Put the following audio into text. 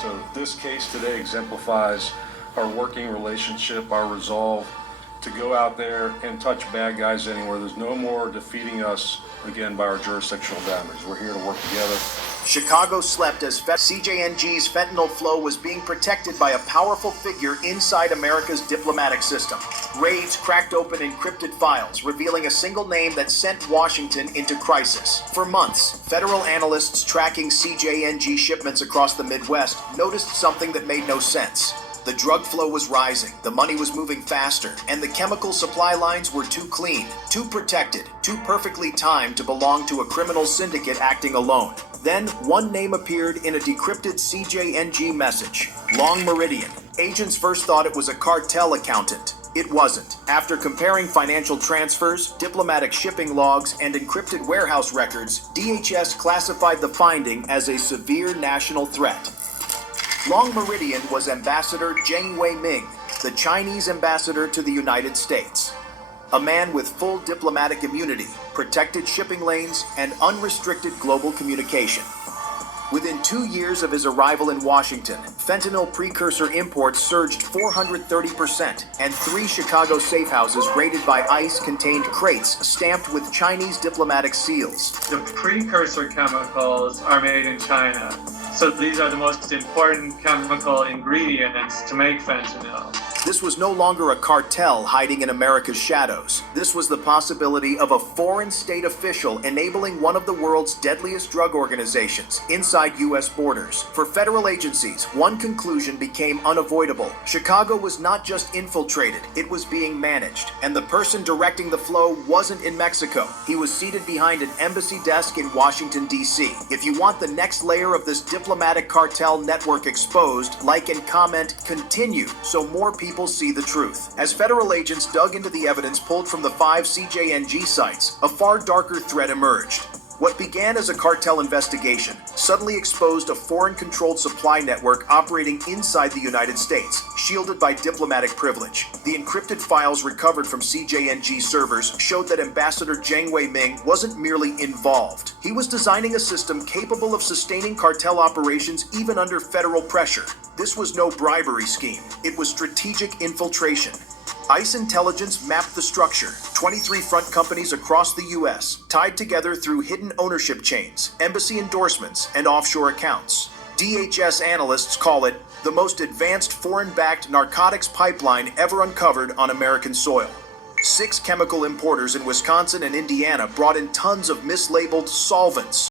So this case today exemplifies our working relationship, our resolve to go out there and touch bad guys anywhere. There's no more defeating us, again, by our jurisdictional boundaries. We're here to work together. Chicago slept as CJNG's fentanyl flow was being protected by a powerful figure inside America's diplomatic system. Raids cracked open encrypted files, revealing a single name that sent Washington into crisis. For months, federal analysts tracking CJNG shipments across the Midwest noticed something that made no sense. The drug flow was rising, the money was moving faster, and the chemical supply lines were too clean, too protected, too perfectly timed to belong to a criminal syndicate acting alone. Then, one name appeared in a decrypted CJNG message: Long Meridian. Agents first thought it was a cartel accountant. It wasn't. After comparing financial transfers, diplomatic shipping logs, and encrypted warehouse records, DHS classified the finding as a severe national threat. Long Meridian was Ambassador Zheng Weiming, the Chinese ambassador to the United States. A man with full diplomatic immunity, protected shipping lanes, and unrestricted global communication. Within 2 years of his arrival in Washington, fentanyl precursor imports surged 430%, and 3 Chicago safe houses raided by ICE contained crates stamped with Chinese diplomatic seals. The precursor chemicals are made in China, so these are the most important chemical ingredients to make fentanyl. This was no longer a cartel hiding in America's shadows. This was the possibility of a foreign state official enabling one of the world's deadliest drug organizations inside U.S. borders. For federal agencies, one conclusion became unavoidable. Chicago was not just infiltrated, it was being managed. And the person directing the flow wasn't in Mexico. He was seated behind an embassy desk in Washington, D.C. If you want the next layer of this diplomatic cartel network exposed, like and comment, continue, so more people see the truth. As federal agents dug into the evidence pulled from the 5 CJNG sites, a far darker threat emerged. What began as a cartel investigation suddenly exposed a foreign-controlled supply network operating inside the United States, shielded by diplomatic privilege. The encrypted files recovered from CJNG servers showed that Ambassador Zheng Weiming wasn't merely involved. He was designing a system capable of sustaining cartel operations even under federal pressure. This was no bribery scheme. It was strategic infiltration. ICE intelligence mapped the structure. 23 front companies across the U.S., tied together through hidden ownership chains, embassy endorsements, and offshore accounts. DHS analysts call it the most advanced foreign-backed narcotics pipeline ever uncovered on American soil. 6 chemical importers in Wisconsin and Indiana brought in tons of mislabeled solvents.